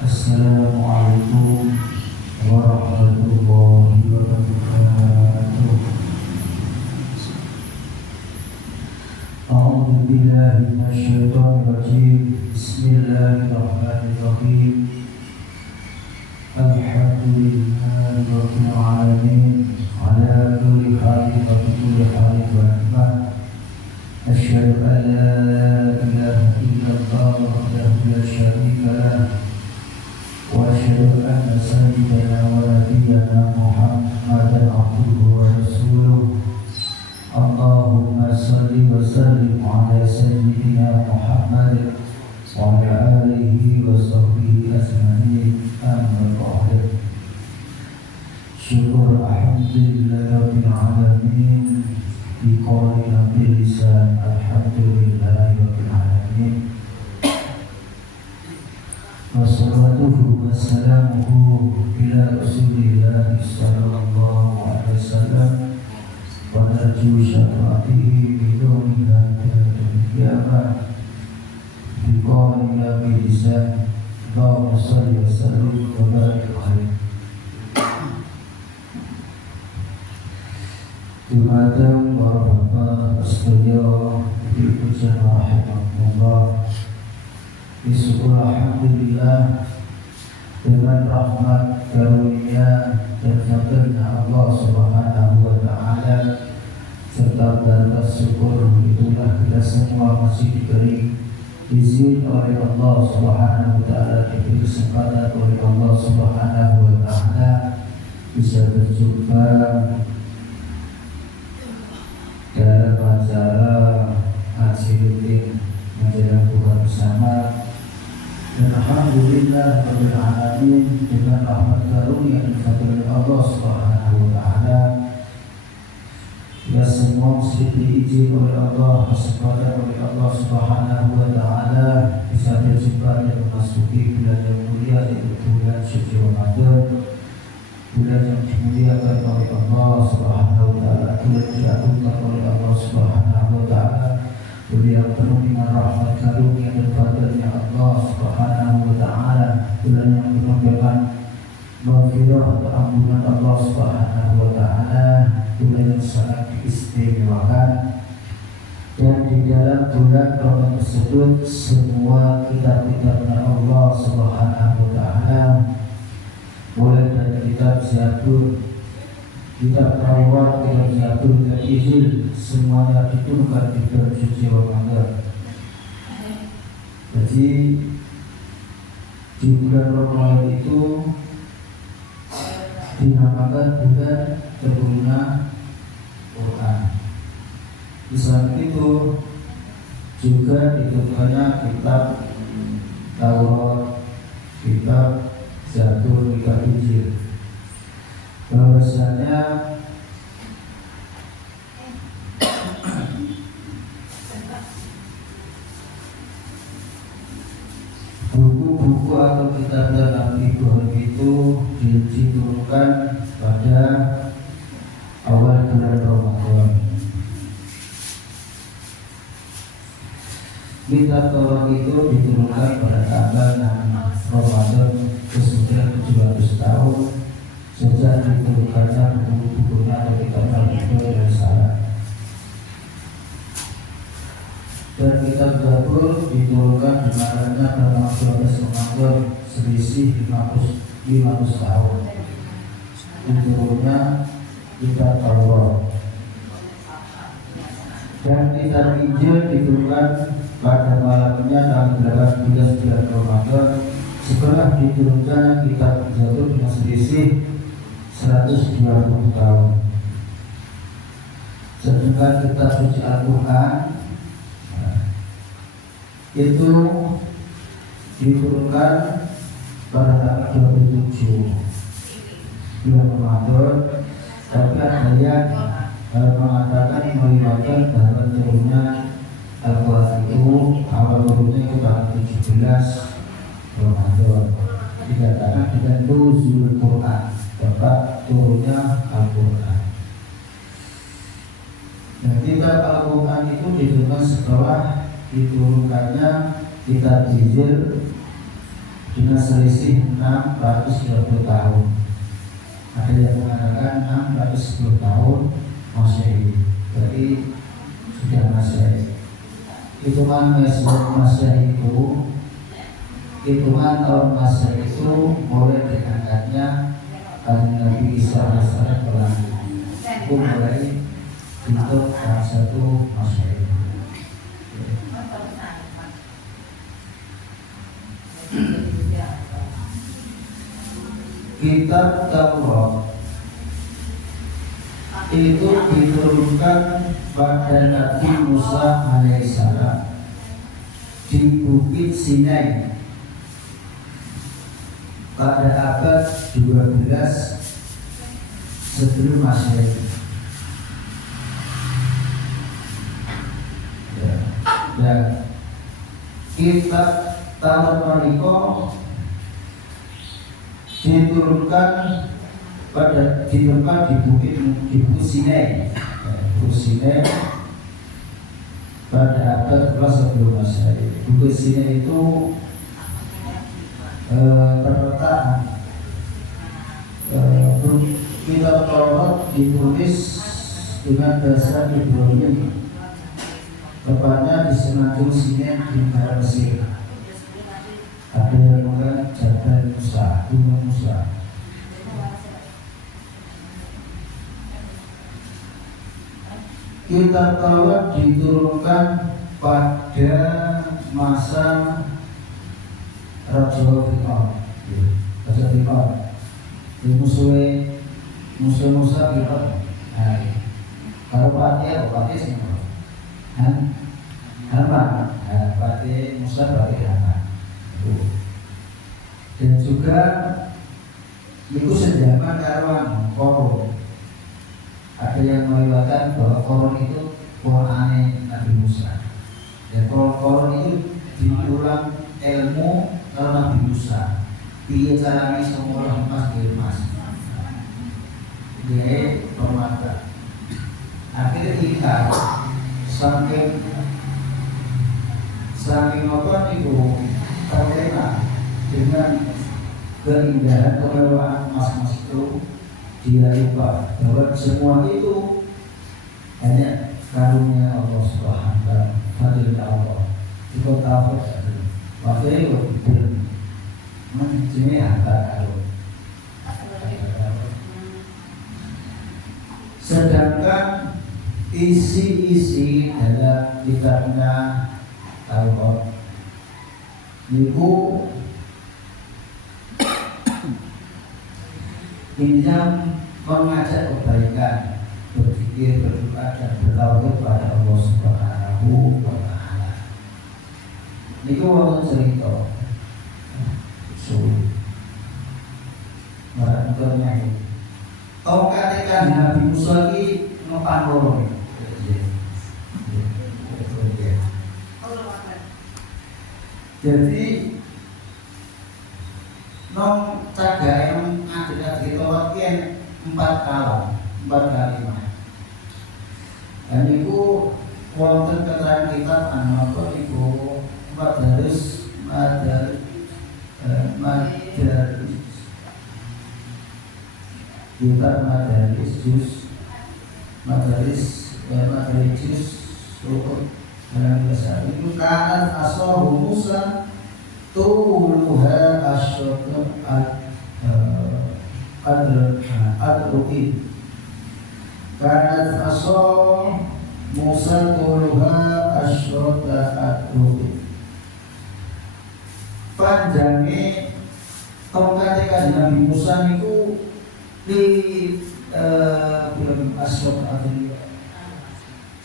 Assalamualaikum warahmatullahi wabarakatuh. A'udzu billahi minasyaitonir rajim. Bismillahirrahmanirrahim. Alhamdulillahi rabbil alamin. Ala kulli halin wa bi kulli halin wa ni'mat. Asyhadu an la ilaha illallah wahdahu la syarika lah. وأشهد أن سيدنا ونبينا محمدا عبده ورسوله اللهم صل وسلم على سيدنا محمد وعلى آله وصحبه أجمعين أما بعد syukur alhamdulillah rabbil alamin biqaulina bilisan alhamdulillah rabbil alamin wassalatuhu wassalamuhu ila rasulillah sallallahu alaihi wasallam wa narju syafa'atihi biduni hadal qiyamah biqaulina bilisan Allahumma salli wa sallim wa barik alaihi. Dumateng para bapak sedaya ibu jamaah rahimahumullah. Syukur alhamdulillah dengan rahmat karunia dan fadlnya Allah Subhanahu wa taala serta berkat syukur itulah kita semua masih diberi izin oleh Allah Subhanahu wa taala, diberi kesempatan oleh Allah Subhanahu wa taala bisa berjumpa dalam acara ngaji rutin menjelang buka bersama. Dan alhamdulillah rabbil alamin dengan rahmat karunia dan fadl Allah Subhanahu wa taala kita semua mesti diizin oleh Allah, kesempatan oleh Allah Subhanahu wa taala bisa berjumpa dan memasuki bulan yang mulia yaitu bulan suci Ramadan, bulan yang dimuliakan oleh Allah Subhanahu wa taala, bulan yang diagungkan oleh Allah Subhanahu wa taala, bulan yang penuh dengan rahmat karunia dan fadlnya Allah Subhanahu wa taala, bulan yang penuh dengan maghfirah atau ampunan Allah Subhanahu wa taala, bulan yang sangat diistimewakan. Dan di dalam bulan Ramadan tersebut semua kitab-kitabnya Allah Subhanahu wa taala, mulai dari kitab Zabur, kitab Taurat, kitab Zabur dan Injil, semuanya diturunkan di bulan suci Ramadan. Jadi di bulan Ramadan itu dinamakan bulan turunnya Quran. Di saat itu juga diturunkannya kitab Taurat, kitab Zabur, kitab Injil. Bahwasanya buku-buku atau kitab Nabi Ibrahim itu diturunkan pada awal bulan Ramadan. Kitab Taurat itu diturunkan pada tanggal 6 Ramadan kemudian 700 tahun sejak diturunkannya buku-bukunya atau kitab Nabi dari sana. Dan kitab Zabur diturunkan dengannya pada 12 Ramadan selisih 500 tahun. Diturunnya kitab Taurat. Dan kitab Injil diturunkan pada malamnya tanggal 18 bulan Ramadan setelah diturunkan kitab Zabur dengan selisih 120 tahun. Sedangkan kitab suci Al-Quran itu diturunkan pada tanggal 27 bulan Ramadan, tapi ada yang mengatakan melibatkan tanggal turunnya Al-Quran itu awal turunnya itu tanggal 17 Ramadan. Dikatakan dengan nuzul Quran, tempat turunnya Al-Quran. Dan kitab Al-Quran itu diturunkan setelah diturunkannya kita jizil dengan selisih 620 tahun. Ada yang mengatakan 610 tahun Masehi, berarti sudah Masehi. Hitungan Masehi hitungan tahun Masehi itu mulai diangkatnya Kanjeng Nabi Isa AS ke langit. Itu mulai untuk tahun 1 Masehi. Kitab Taurat itu diturunkan pada Nabi Musa alaihissalam di Bukit Sinai pada abad 12 sebelum Masehi. Dan kitab Taurat menika diturunkan di tempat di Bukit Sinai, Bukit Sinai pada abad 12 sebelum Masehi. Bukit Sinai itu terletak kitab Taurat ditulis dengan bahasa Ibrani, tepatnya di semenanjung Sinai di negara Mesir. Ada yang mengatakan Jabal Musa, Gunung Musa. Kitab Taurat diturunkan pada masa Raja Fir'aun. Raja Fir'aun. Musuh Musa Fir'aun. Kalau Patih semua. Haman. Patih Musa Patih Haman. Dan juga itu sejaman karo Korun. Ada yang meriwayatkan bahwa Korun itu Qur'ane Nabi Musa. Ya, Korun itu diulang ilmu kalau Nabi Musa. Piye caranya semua emas diremas. Dia permata. Akhirnya kita saking apa itu terlena dengan keindahan kemewahan emas itu, dia lupa bahwa semua itu hanya karunia Allah Subhanahu wa taala, fadilnya Allah. Itu tahu waktu itu ini harta karun. Sedangkan isi-isi dalam kitabnya Taurat itu yang mengajak kebaikan, berpikir, berdoa dan bertauhid kepada Allah Subhanahu wa taala. Niku wonten cerita. Marane tongkat Kanjeng Nabi Musa iki ngepang loro. Jadi nong cagahe nong adik-adik Taurat yen 4 kali. Dan niku wonten keterangan kitab apa niku Madaris kitab Madaris dalam bahasa itu kanat asahu Musa tuluha asyatu ad-ruqi kanat asahu Musa tuluha asyatu ad-ruqi. Panjangnya tongkat Kanjeng Nabi Musa niku di bulan asyatu ad-ruqi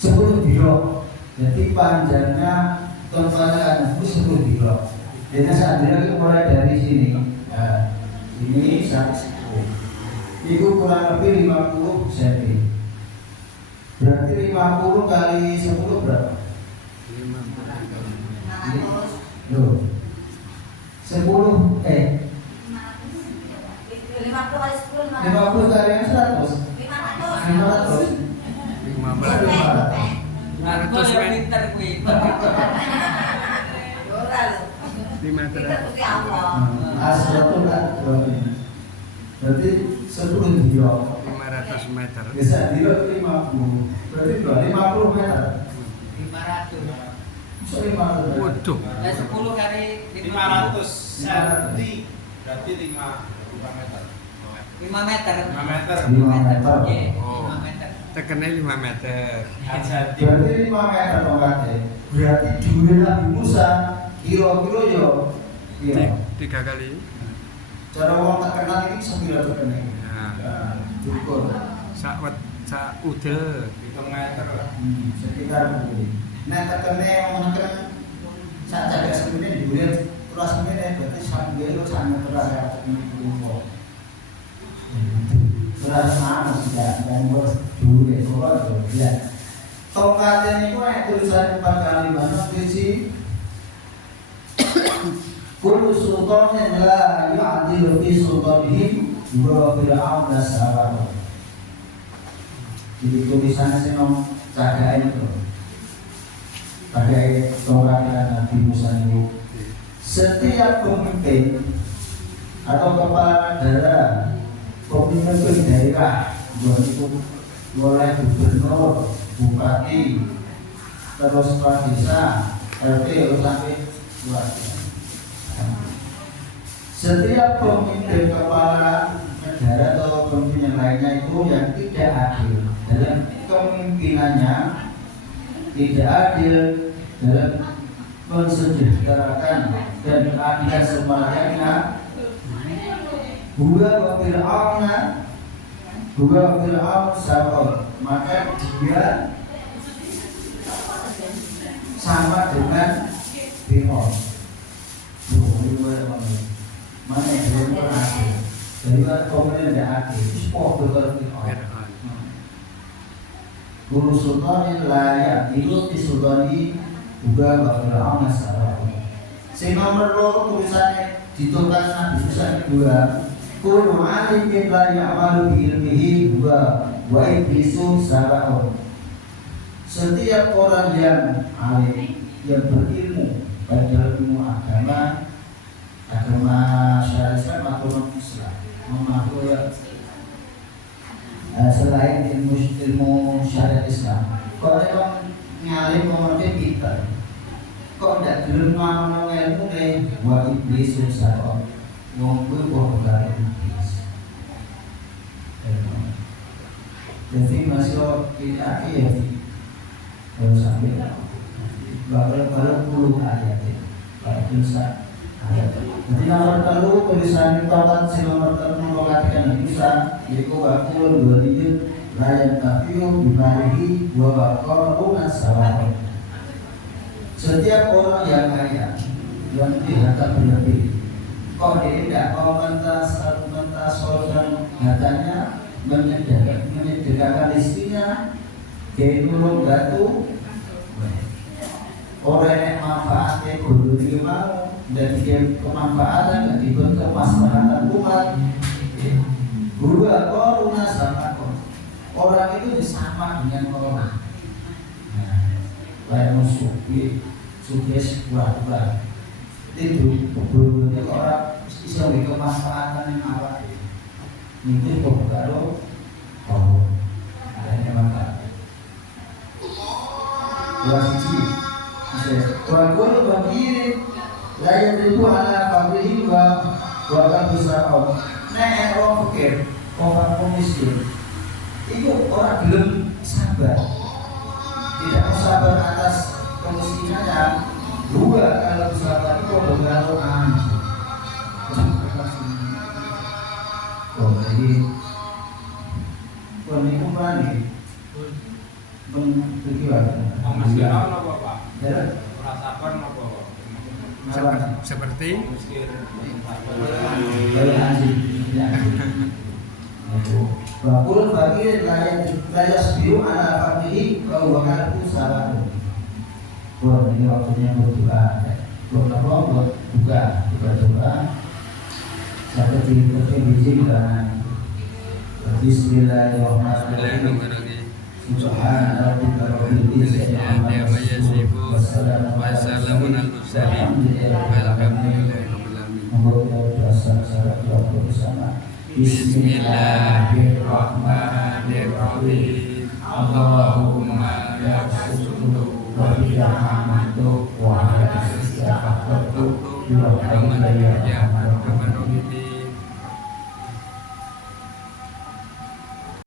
10 biro. Jadi panjangnya tongkatnya itu 10 biro. Jadi saat ini mulai dari sini. Nah, ini sampai situ. Itu kurang lebih 50 cm. Berarti 50 kali 10 berapa? 50. Loh. 10 50 kali 10 50 kali 100. 500. 500 pinter kuwi. meter. Asratul kan berarti 10 dilo 500 meter. bisa dilo 50 berarti 50 meter 500. so 500 meter. Waduh. 10 kali 500 cm berarti 5 meter. 5 meter. 5 meter. 5 meter. Iya, Oh. 5 meter. Tekennya 5 meter. Jadi Berarti 5 meter tongkatnya. Berarti dhuwur Nabi Musa kira-kira yo iya. 3 kali. Cara wong terkenal iki sepira terkenal. Ya. Cukup. Sak udel. 7 meter lah. Sekitar kuwi. Nek tekene wong neken sak jaga semene dhuwur terus semene berarti sambil lu sangat terus ya tekene terus sama sudah dan bos dulu ya kalau ya tongkatnya ini kok tulisan 4 kali mana sih kullu sultanin la yu'adilu fi sultanihim wa fir'aun nasara. Jadi tulisannya sih nom cagain itu pakai tongkat Nabi Musa itu setiap pemimpin atau kepala negara pemimpin daerah mulai gubernur, bupati, terus kepala desa, RT sampai warga. Setiap pemimpin kepala negara atau pemimpin yang lainnya itu yang tidak adil dalam kepemimpinannya, tidak adil dalam mensejahterakan dan keadilan semuanya, Huwa Fir'aun Sa'ud, maka dia sama dengan Fir'aun. Mana yang belum pernah dari pemerintah tidak adil, sport dengan Fir'aun. Guru sultan layak itu di sultani Huwa Fir'aun Sa'ud. Si nomor 2 tulisannya ditulis Nabi Musa kedua. Kullu alimin la ya'malu bi ilmihi wa iblisu sabaun. Setiap orang yang alim, yang berilmu baik dalam ilmu agama syariat Islam atau non Islam, memahami selain ilmu syariat Islam. Kalau memang ngalim mengerti kita, kok tidak belum mau ilmu nih wa iblisu sabaun. Wong kuwi kok ora iblis. Jadi masih kita ya kalau sampai bakal puluh ayat kalau bisa ayat. Jadi nomor telu tulisan total si nomor telu mengatakan bisa yaitu bakul 2000 layan kafiu bimarihi wa baqaruna sawah. Setiap orang yang kaya yang harta berlebih kok dia tidak mau mentas dan katanya menyediakan istrinya dia nulung gatu orang yang manfaatnya kudu mau dan dia kemanfaatan dan diberi kemaslahatan umat gua koruna sama orang itu sama dengan orang kayak musuh sebuah itu berbeda orang bisa memiliki kemanfaatan yang apa ini kok kalau adanya manfaat wajib wagul bagi layan ribu ala pabrik bahkan besar nek orang fikir orang miskin itu orang belum sabar tidak sabar atas kemiskinannya. Dua kalau sahabat itu bergaul jadi penipu berani Masih apa Bapak? Sabar apa? Seperti Bakul bagi layak sebiu anak famili kau bakal sabar. Buat ini waktunya berdoa, buat apa? Buat buka seperti biji kanan. Bismillahirrahmanirrahim. Subhana rabbika rabbil izzati amma yasifun. Wassalamun alal mursalin. Walhamdulillah. Bismillahirrahmanirrahim. Allahumma la tasudu wa bihamduk wa la tasjabatu wa bihamduk ya